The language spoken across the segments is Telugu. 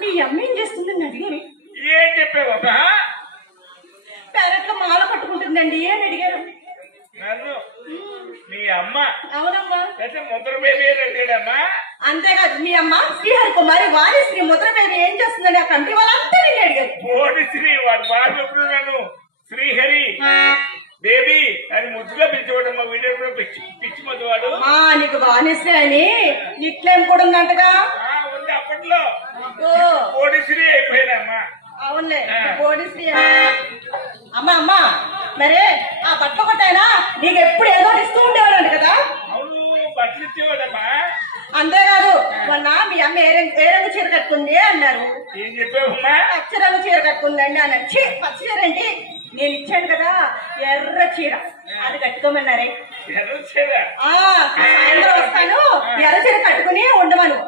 మీ అమ్మ ఏం చేస్తుందండి అడిగారు. ఏం చెప్పావమ్మా? పెరట్లో మాల కట్టుకుంటుందండి అని అడిగారు. నన్ను మీ అమ్మ? అవునమ్మా. అయితే ముద్ర బేబీ అడిగాడమ్మా. అంతేకాదు మీ అమ్మ శ్రీహరి కుమారి వాణిశ్రీ ముద్ర బేబీ ఏం చేస్తుందని ఆ కంటి వాళ్ళంతా నేను అడిగారు. వాణిశ్రీ వాడు బాగా ఎప్పుడు నన్ను శ్రీహరి బేబీ అని ముద్దుగా పిలిచేవాడమ్మా. వీడియో కూడా పిచ్చి ముద్దు వాడు. నీకు వాణిశ్రీ అని నిక్లేం కూడా ఉందంటగా? ఉంది అప్పట్లో. కోడిశ్రీ అయిపోయినమ్మా. అవునులే కోడిశ్రీ. అమ్మా అమ్మా మరే ఆ బట్టలు కొట్టాయనా నీకు ఎప్పుడు ఏదో ఇస్తూ ఉండేవాడు కదా? అవును బట్టలు ఇచ్చేవాడమ్మా. అంతేకాదు మొన్న మీ అమ్మ ఏ రంగు చీర కట్టుకుంది అన్నారు. ఏం చెప్పావమ్మా? పచ్చ రంగు చీర కట్టుకుందండి అన్నారు. పచ్చ చీర ఏంటి, నేను ఇచ్చాను కదా ఎర్ర చీర, అది కట్టుకోమన్నారే. ఎర్ర చీర? సాయంత్రం వస్తాను ఎర్ర చీర కట్టుకుని ఉండమను.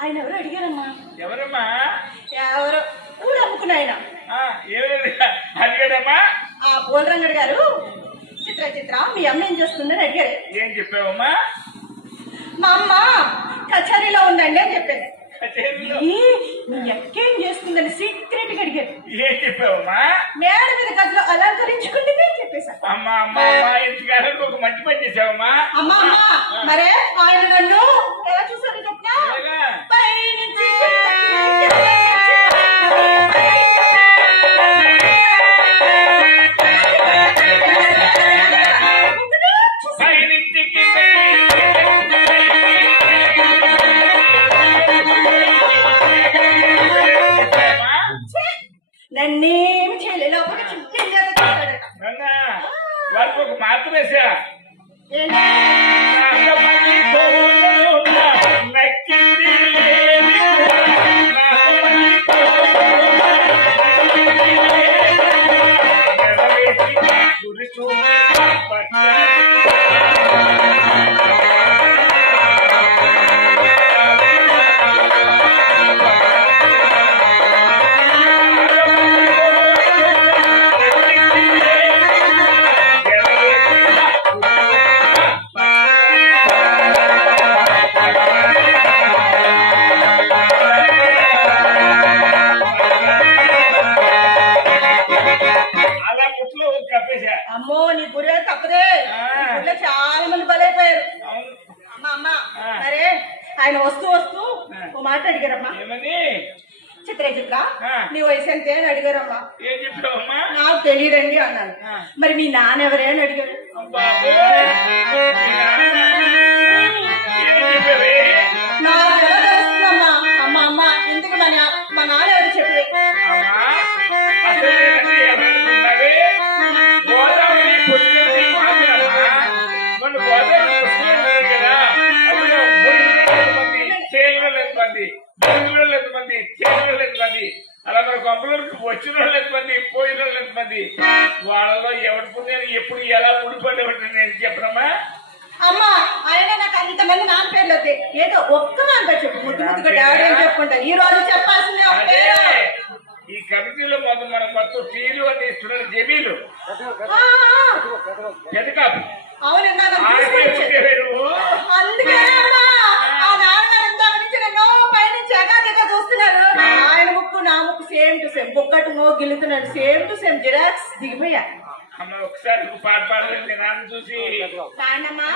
ఆయన ఎవరు అడిగారమ్మా. ఎవరమ్మా? ఎవరు పూలు అమ్ముకున్న ఆయన. అడిగాడమ్మా? పోలరంగడు గారు చిత్ర మీ అమ్మ ఏం చేస్తుందని అడిగారు. ఏం చెప్పావమ్మా? మా అమ్మ కచేరీలో ఉందండి అని చెప్పాను. మీ ఎక్కేం చేస్తుందని సీక్రెట్ గా అడిగారు. ఏం చెప్పావమ్మా? మేడ మీద గదిలో అలంకరించుకుంటే చెప్పేశారు. అమ్మా అమ్మా ఇంటికాడ ఒక మంచి పని చేసావమ్మా. అమ్మా మరే ఆయన నన్ను ఎలా చూసారు చెప్పినా పైనుంచి నన్నేమి చేయలేదు. వారికి ఒక మాత్రం వేసా. అమ్మో నీ గురే తప్పదే. చాలా మంది బలైపోయారు. అమ్మ సరే ఆయన వస్తూ ఓ మాట అడిగారమ్మా. చిత్ర నీ వయసు ఎంతే అని అడిగారమ్మా. ఏం చెప్పావమ్మా? నాకు తెలియదండి అన్నాను. మరి మీ నాన్న ఎవరే అని అడిగారు. నాకు ఎలా తెలుస్తుందమ్మా? అమ్మ ఎందుకు మా నాన్న ఎవరు చెప్పే. అలా మన కొంపలకి వచ్చిన వాళ్ళు ఎంతమంది, పోయిన వాళ్ళు ఎంతమంది, వాళ్ళలో ఎవరి పుణ్యాన్ని ఎప్పుడు ఎలా ఊడిపడేవాడు నేను చెప్పనమ్మా. అమ్మా ఆయన నాకు అంతమంది నాన్న పేర్లు వద్దే, ఏదో ఒక్క మాట చెప్పు. ముద్దుగా డాడీ అని చెప్పుకుంటాను. ఈ రోజు చెప్పాల్సిందే. ఈ కమిటీలో మనం మొత్తం టీలు అని ఇస్తున్నారు. జమీలు పెదకాపు. అవును అందుకే ఆ నాన్నగారు ఇందాక నుంచి నన్ను పైనుంచి ఎగాదిగా చూస్తున్నారు. ఆయన ముక్కు నా ముక్కు సేమ్ టు సేమ్. బొక్కటు నో గిలుతున్నాడు. సేమ్ టు సేమ్ జిరాక్స్ దిగిపోయా. అమ్మ ఒకసారి పాట పాడలేదు నాన్న చూసి. పాడమ్మా.